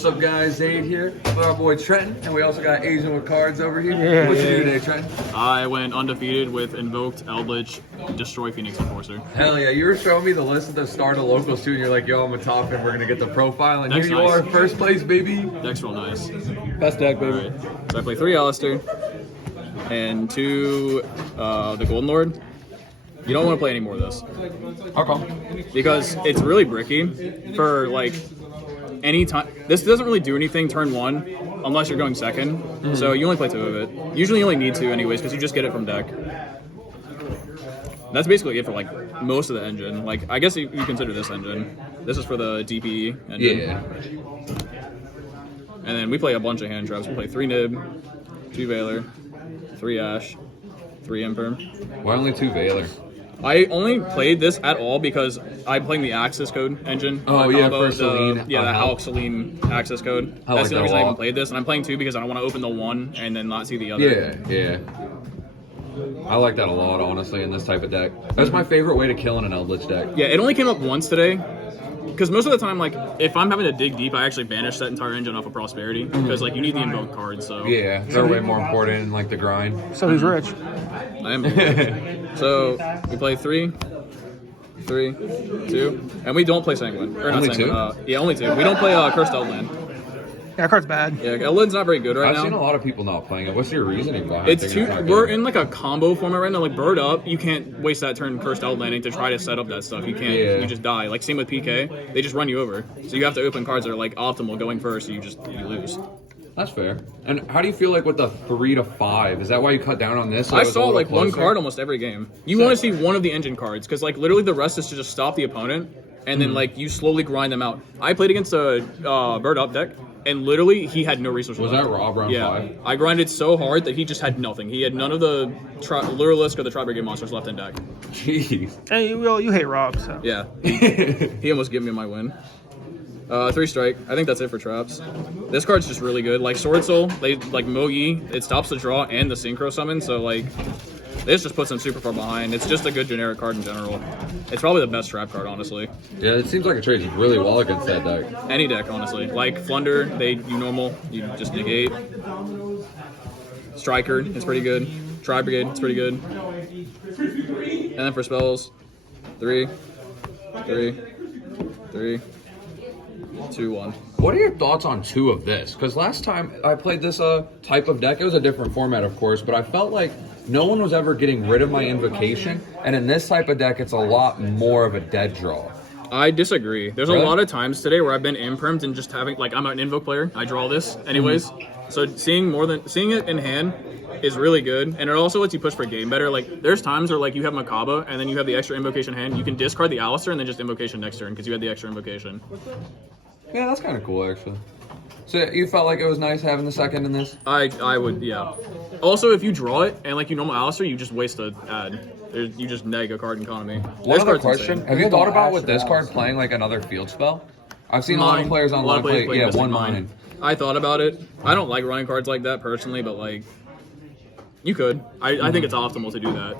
What's up, guys? Zane here with our boy Trenton, and we also got Asian with cards over here. What you do today, Trenton? I went undefeated with Invoked, Eldlich, Destroy Phoenix Enforcer. Hell yeah, you were showing me the list at the start of locals too, and you're like, yo, I'm a top and we're gonna get the profile, and Deck's here you nice. are, first place, baby. Deck's real nice. Best deck, baby. Alright, so I play 3 Alistair and 2 the Golden Lord. You don't want to play any more of this. How come? Because it's really bricky for like any time. This doesn't really do anything turn 1 unless you're going second. So you only play 2 of it. Usually you only need 2 anyways because you just get it from deck. That's basically it for like most of the engine. Like I guess you consider this engine. This is for the DPE engine. Yeah. And then we play a bunch of hand traps. We play 3 Nib, 2 Valor, 3 Ash, 3 Imperm. Why only 2 Valor? I only played this at all because I'm playing the Access Code engine. Oh yeah, for the Celine. Yeah, the Hulk Celine Access Code. I That's like the only that reason I a lot. even played this, and I'm playing 2 because I don't want to open the 1 and then not see the other. Yeah. I like that a lot, honestly, in this type of deck. That's my favorite way to kill in an Eldlich deck. Yeah, it only came up once today. Because most of the time, like, if I'm having to dig deep, I actually banish that entire engine off of Prosperity. Because, like, you need the Invoked card, so... Yeah, they're way more important in, like, the grind. So he's rich. I am. So, we play 3, 2, and we don't play Sanguine. Or not Only Sanguine. 2? Yeah, only 2. We don't play Cursed Eldland. Yeah, that card's bad. Yeah, Eldland's not very good right I've now. seen a lot of people not playing it. What's your reasoning behind It's thinking too. not We're good? in like a combo format right now. Like bird up, you can't waste that turn cursed outlanding to try to set up that stuff. You can't. Yeah. You just die. Like same with PK, they just run you over. So you have to open cards that are like optimal going first. So you lose. That's fair. And how do you feel like with the 3 to 5? Is that why you cut down on this? So I it was a saw little like one closer? card almost every game. You want to see one of the engine cards because like literally the rest is to just stop the opponent and then like you slowly grind them out. I played against a bird up deck. And literally, he had no resources. Was left. that Rob round 5? I grinded so hard that he just had nothing. He had none of the Lurelisk or the Tri-Brigade monsters left in deck. Jeez. Hey, you hate Rob, so. Yeah, he almost gave me my win. 3 strike. I think that's it for traps. This card's just really good. Like Sword Soul, they like Mogi. It stops the draw and the Synchro Summon. So like, this just puts them super far behind. It's just a good generic card in general. It's probably the best trap card, honestly. Yeah, it seems like it trades really well against that deck. Any deck, honestly. Like Flunder, you normal, you just negate. Striker, it's pretty good. Tri-Brigade, it's pretty good. And then for spells, 3, 2, 1. What are your thoughts on 2 of this? Because last time I played this type of deck, it was a different format, of course, but I felt like no one was ever getting rid of my Invocation, and in this type of deck, it's a lot more of a dead draw. I disagree. There's Really? a lot of times today where I've been impermed and just having, like, I'm an Invoke player. I draw this anyways. So seeing it in hand is really good. And it also lets you push for game better. Like, there's times where, like, you have Makaba and then you have the extra Invocation hand. You can discard the Alistair and then just Invocation next turn because you had the extra Invocation. Yeah, that's kind of cool, actually. So you felt like it was nice having the second in this? I would, yeah. Also, if you draw it and, like, you normal Alistair, you just waste a ad. You just neg a card in economy. One other question. Have you thought about with this card playing like another field spell? I've seen a lot of players online play, one mine. I thought about it. I don't like running cards like that personally, but like, you could. I think it's optimal to do that.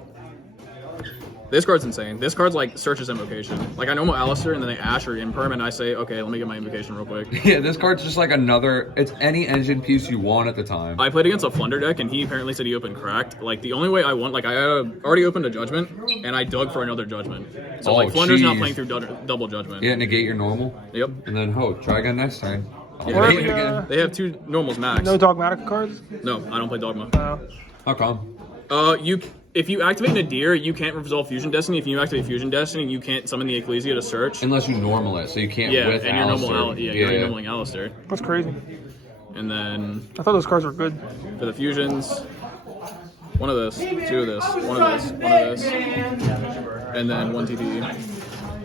This card's insane. This card's like searches Invocation. Like I normal Alistair and then they Ash or Imperm and I say, okay, let me get my Invocation real quick. Yeah, this card's just like another, it's any engine piece you want at the time. I played against a Flunder deck and he apparently said he opened Cracked. Like the only way I won, like I already opened a Judgment and I dug for another Judgment. So like Flunder's not playing through double Judgment. Yeah, negate your normal. Yep. And then try again next turn. Yeah, Negate it again. they have 2 normals max. No Dogmatic cards? No, I don't play Dogma. How come? If you activate Nadir, you can't resolve Fusion Destiny. If you activate Fusion Destiny, you can't summon the Ecclesia to search. Unless you normal it, so you can't with and you're Alistair. you're normaling Alistair. That's crazy. And then I thought those cards were good. for the fusions, 1 of this, 2 of this, 1 of this, 1 of this, and then 1 TPE.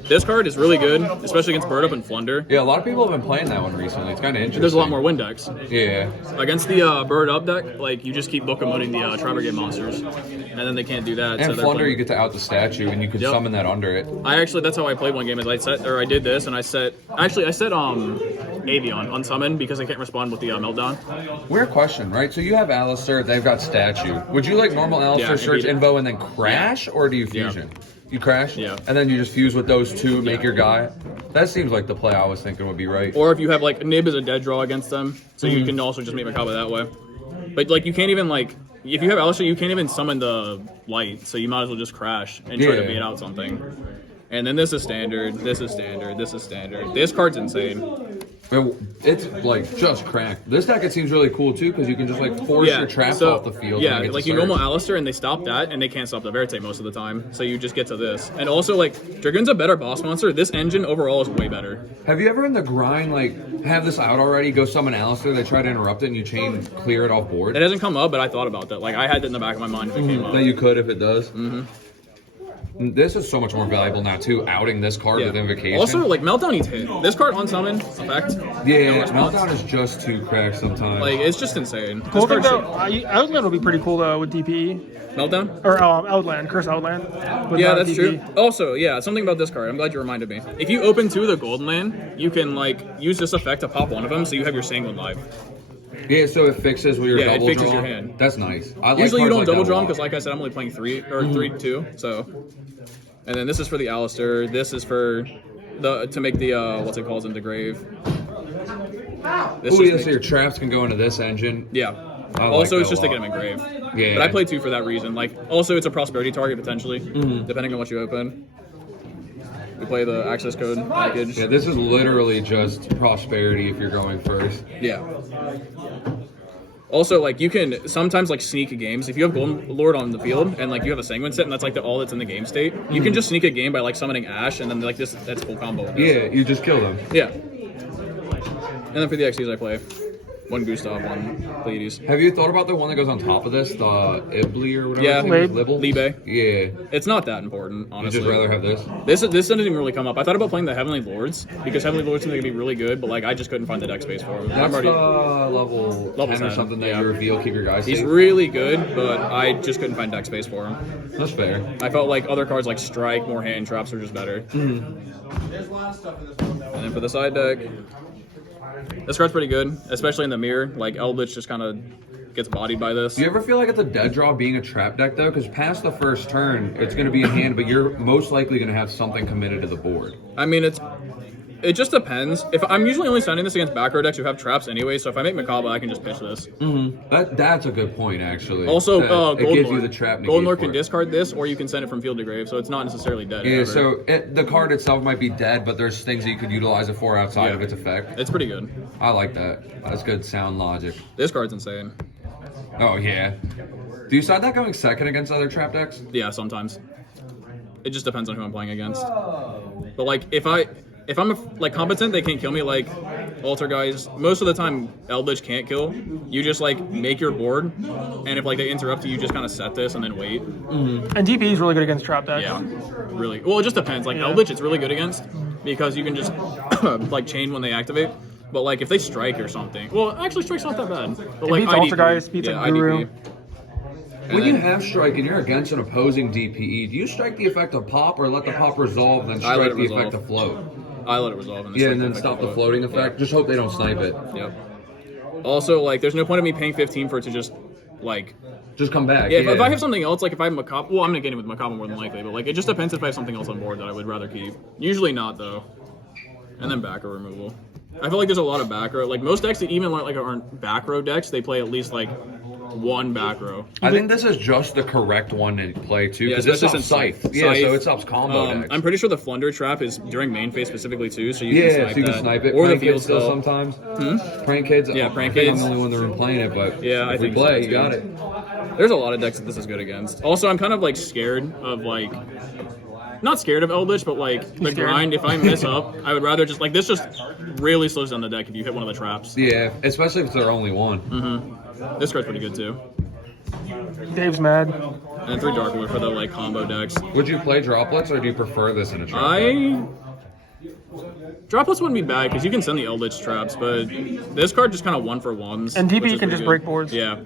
This card is really good, especially against Bird Up and Flunder. Yeah, a lot of people have been playing that one recently. It's kind of interesting. There's a lot more win decks. Yeah. Against the Bird Up deck, like you just keep Bokomoting the Tri-Brigade monsters, and then they can't do that. And so they're Flunder, playing- you get to out the statue, and you can summon that under it. that's how I played one game. Is I did this, and I set Avion unsummon because I can't respond with the Meltdown. Weird question, right? So you have Alistair, they've got statue. Would you like normal Alistair Yeah, search indeed. Invo and then crash, or do you fusion? You crash? Yeah. And then you just fuse with those two, make your guy. That seems like the play I was thinking would be right. Or if you have like Nib is a dead draw against them, so you can also just make Macabre that way. But like you can't even like if you have Eldlich, you can't even summon the light, so you might as well just crash and try to bait out something. And then this is standard, this is standard, this is standard. This card's insane. It's like just cracked. This deck, it seems really cool too because you can just like force your traps off the field. Yeah, like you normal Alistair and they stop that and they can't stop the Verite most of the time. So you just get to this. And also like Dragoon's a better boss monster. This engine overall is way better. Have you ever in the grind like have this out already, go summon Alistair, they try to interrupt it and you chain clear it off board? It hasn't come up, but I thought about that. Like I had that in the back of my mind if it came up. That you could if it does. This is so much more valuable now too, outing this card with Invocation. Also, like Meltdown needs hit. This card on summon effect. Yeah, Meltdown is just too cracked sometimes. Like it's just insane. Cool thing though, Outland would be pretty cool though with DPE. Meltdown? Or Outland, Curse Outland. Yeah, that's DPE. true. Also, yeah, something about this card. I'm glad you reminded me. If you open 2 of the Golden Land, you can like use this effect to pop one of them, so you have your Sanguine live. Yeah, so it fixes with your double it fixes draw. your hand. That's nice. I like Usually you cards don't like double that a draw lot. because, like I said, I'm only playing 3-2. So, and then this is for the Alistair. This is for to make the what's it called into grave. This Ooh, yeah, so your traps can go into this engine. Yeah. I Also, like it's that just a to get lot. him in grave. Yeah. But I play 2 for that reason. Like, also, it's a prosperity target potentially, depending on what you open. We play the access code package. Yeah, this is literally just prosperity if you're going first. Yeah. Also, like you can sometimes like sneak games if you have Golden Lord on the field and like you have a Sanguine set and that's like all that's in the game state. You can just sneak a game by like summoning Ash and then like that's full combo. Yeah, you just kill them. Yeah. And then for the XYs I play 1 Gustav, 1 Pleiades. Have you thought about the one that goes on top of this, the Eldlich or whatever? Yeah, his name is? Libe. Yeah. It's not that important, You'd honestly. just rather have this? This didn't even really come up. I thought about playing the Heavenly Lords because Heavenly Lords seems like it'd be really good, but like I just couldn't find the deck space for him. That's level 10 or 10, something that yeah. you reveal, keep your guys He's safe. really good, but I just couldn't find deck space for him. That's fair. I felt like other cards like Strike, more hand traps are just better. And then for the side deck, this card's pretty good, especially in the mirror. Like Eldlich just kind of gets bodied by this. Do you ever feel like it's a dead draw being a trap deck though? Because past the first turn, it's going to be a hand, but you're most likely going to have something committed to the board. I mean, it just depends. If I'm usually only sending this against back row decks who have traps anyway, so if I make Macabre, I can just pitch this. That's a good point, actually. Also, That Golden it gives Lord. you the trap. Golden Lord negate can for it. discard this, or you can send it from field to grave, so it's not necessarily dead. Yeah, ever. so the card itself might be dead, but there's things that you could utilize it for outside of its effect. It's pretty good. I like that. That's good sound logic. This card's insane. Oh, yeah. Do you side that going second against other trap decks? Yeah, sometimes. It just depends on who I'm playing against. But like, if I'm like competent, they can't kill me. Like altar guys, most of the time Eldlich can't kill. You just like make your board, and if like they interrupt you, you just kind of set this and then wait. And DPE is really good against trap decks. Yeah, really. Well, it just depends. Like Eldlich, it's really good against because you can just like chain when they activate. But like if they strike or something, well, actually strike's not that bad. But It like beats IDP, altar guys, beats yeah, like Guru. IDP. When you have strike and you're against an opposing DPE, do you strike the effect of pop or let the pop resolve, then I let strike it the resolve. effect of float? I let it resolve. And Yeah, and then stop the floating effect. Just hope they don't snipe it. Yep. Also, like, there's no point of me paying 15 for it to just, like... Just come back. Yeah, if I have something else, like if I have Macabre... Well, I'm going to get in with Macabre more than likely, but, like, it just depends if I have something else on board that I would rather keep. Usually not, though. And then back row removal. I feel like there's a lot of back row. Like, most decks that even like aren't back row decks, they play at least, like, 1 back row. I think this is just the correct one to play, too, because Yeah, this especially is since Scythe. Yeah, so it stops combo decks. I'm pretty sure the Flunder Trap is during main phase specifically, too, so you can Yeah, snipe so you can that. snipe it. Or the Prank field kids still spell. sometimes. Prank kids. Yeah, Prank I think kids. I'm the only one in the room playing it, but Yeah, I if we think play, so, you got too. it. There's a lot of decks that this is good against. Also, I'm kind of like scared of like, not scared of Eldlich, but like the scared? grind. If I mess up, I would rather just like this. Just really slows down the deck if you hit one of the traps. Yeah, especially if they're only one. This card's pretty good too. Dave's mad. And then 3 Dark Lord for the like combo decks. Would you play droplets, or do you prefer this in a trap? Droplets wouldn't be bad because you can send the Eldlich traps, but this card just kind of 1-for-1s. And DP which is can pretty just good. break boards. Yeah,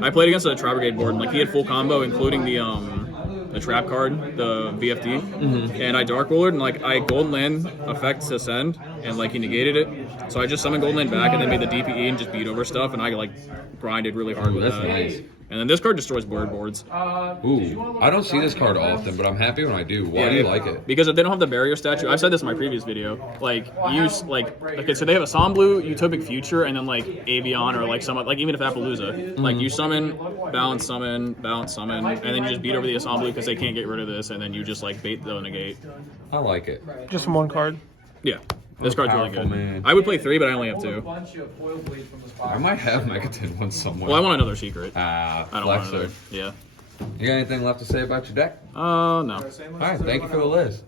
I played against a Trap Brigade board, and like he had full combo, including the trap card, the VFD, and I Dark Rolled, and like I Golden Land effect to send, and like he negated it, so I just summoned Golden Land back, and then made the DPE and just beat over stuff, and I like grinded really hard with That's that. nice. And then this card destroys bird boards. Ooh, I don't see this card often, but I'm happy when I do. Why do you like it? Because if they don't have the barrier statue, I've said this in my previous video. Like okay, so they have a Somblue, Utopic Future, and then like Avion or like some like even if Appaloosa, like you summon, bounce, summon, and then you just beat over the Somblue because they can't get rid of this, and then you just like bait the negate. I like it. Just from one card. Yeah. This card's really Powerful, good. man. I would play 3, but I only have 2. I might have Megaton one somewhere. Well, I want another secret. Ah, I don't want flexer. another. Yeah. You got anything left to say about your deck? No. All right, thank you for the list.